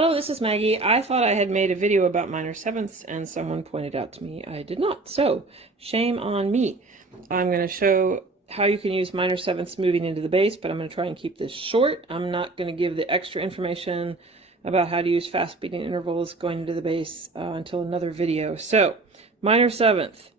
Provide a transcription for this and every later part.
Hello, this is Maggie. I thought I had made a video about minor sevenths and someone pointed out to me I did not. So, shame on me. I'm going to show how you can use minor sevenths moving into the bass, but I'm going to try and keep this short. I'm not going to give the extra information about how to use fast beating intervals going into the bass until another video. So, minor seventh.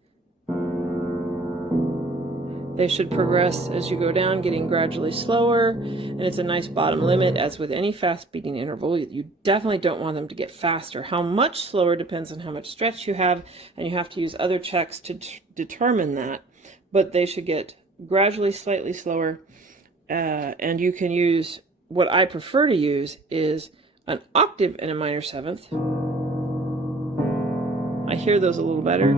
They should progress as you go down, getting gradually slower, and it's a nice bottom limit. As with any fast beating interval, you definitely don't want them to get faster. How much slower depends on how much stretch you have, and you have to use other checks to determine that, but they should get gradually slightly slower, and you can use, what I prefer to use is an octave and a minor seventh. I hear those a little better.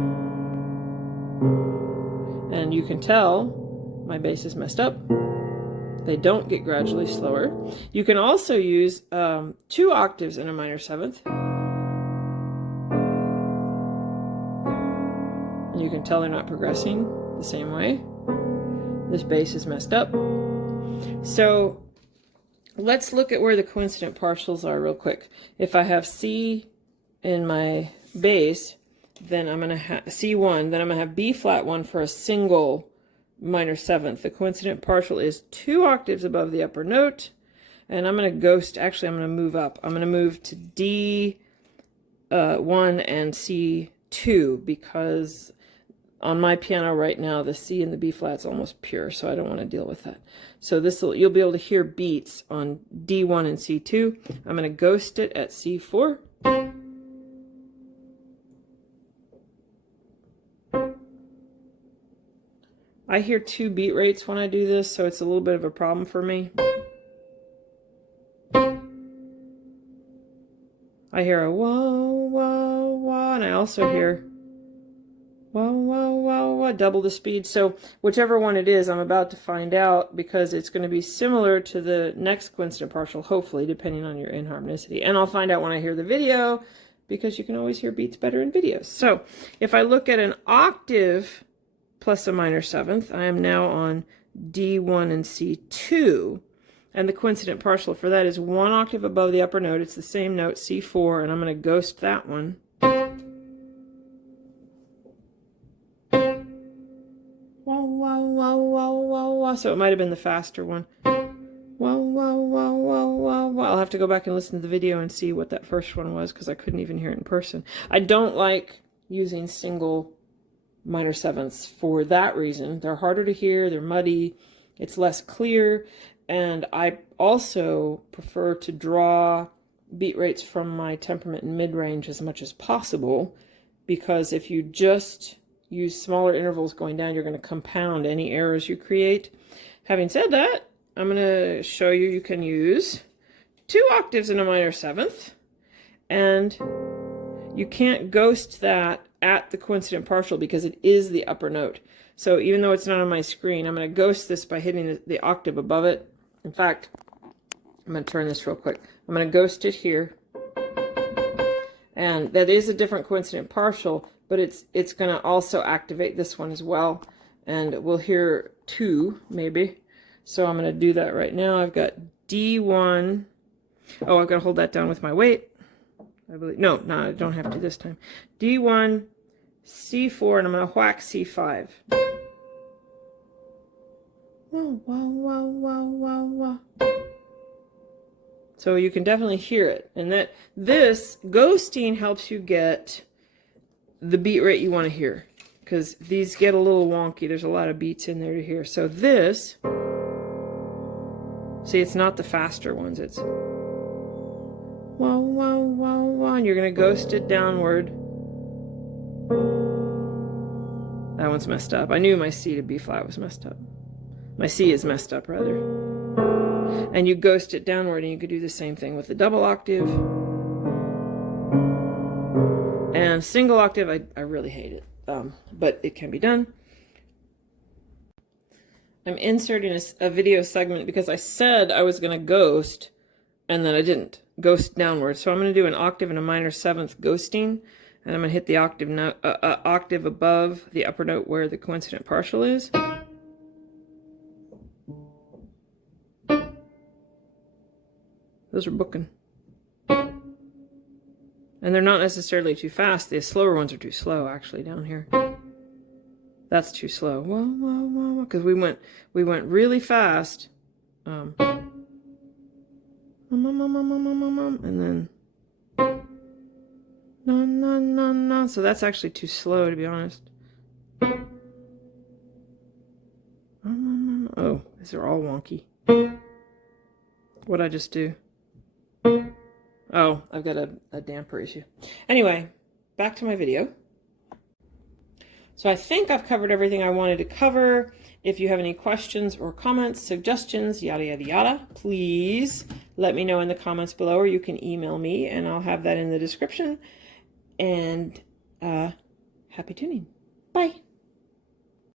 And you can tell my bass is messed up. They don't get gradually slower. You can also use 2 octaves in a minor seventh. And you can tell they're not progressing the same way. This bass is messed up. So let's look at where the coincident partials are real quick. If I have C in my bass, then I'm going to have C1, then I'm going to have B flat 1 for a single minor seventh. The coincident partial is 2 octaves above the upper note, and I'm going to ghost, actually I'm going to move up. I'm going to move to D1 and C2 because on my piano right now the C and the B flat's almost pure, so I don't want to deal with that. So you'll be able to hear beats on D1 and C2. I'm going to ghost it at C4. I hear 2 beat rates when I do this, so it's a little bit of a problem for me. I hear a wah, wah, wah, and I also hear wah, wah, wah, wah, double the speed. So whichever one it is, I'm about to find out because it's going to be similar to the next coincident partial, hopefully, depending on your inharmonicity. And I'll find out when I hear the video because you can always hear beats better in videos. So if I look at an octave plus a minor seventh, I am now on D1 and C2, and the coincident partial for that is 1 octave above the upper note. It's the same note, C4, and I'm going to ghost that one. Wah, wah, wah, wah, wah, wah. So it might have been the faster one. Wah, wah, wah, wah, wah, wah. I'll have to go back and listen to the video and see what that first one was because I couldn't even hear it in person. I don't like using single minor sevenths for that reason. They're harder to hear, they're muddy, it's less clear, and I also prefer to draw beat rates from my temperament and mid-range as much as possible, because if you just use smaller intervals going down, you're going to compound any errors you create. Having said that, I'm going to show you can use 2 octaves in a minor seventh, and you can't ghost that at the coincident partial because it is the upper note. So even though it's not on my screen, I'm going to ghost this by hitting the octave above it. In fact, I'm going to turn this real quick. I'm going to ghost it here. And that is a different coincident partial, but it's going to also activate this one as well. And we'll hear 2 maybe. So I'm going to do that right now. I've got D1. Oh, I've got to hold that down with my weight. I believe. No, I don't have to this time. D1, C4, and I'm going to whack C5. Wah, wah, wah, wah, wah, wah. So you can definitely hear it. And that this ghosting helps you get the beat rate you want to hear. Because these get a little wonky. There's a lot of beats in there to hear. So this, see, it's not the faster ones. It's wah, wah, wah, wah, and you're going to ghost it downward. That one's messed up. I knew my C to B flat was messed up. My C is messed up, rather. And you ghost it downward, and you could do the same thing with the double octave. And single octave, I really hate it, but it can be done. I'm inserting a video segment because I said I was going to ghost, and then I didn't. Ghost downward. So I'm going to do an octave and a minor seventh ghosting, and I'm going to hit the octave note, octave above the upper note where the coincident partial is. Those are booking. And they're not necessarily too fast. The slower ones are too slow, actually, down here. That's too slow. Whoa, whoa, whoa, because we went really fast. And then no. So that's actually too slow, to be honest. Oh, these are all wonky. What'd I just do? Oh, I've got a damper issue. Anyway, back to my video. So I think I've covered everything I wanted to cover. If you have any questions or comments, suggestions, yada, yada, yada, please let me know in the comments below, or you can email me and I'll have that in the description. And happy tuning. Bye.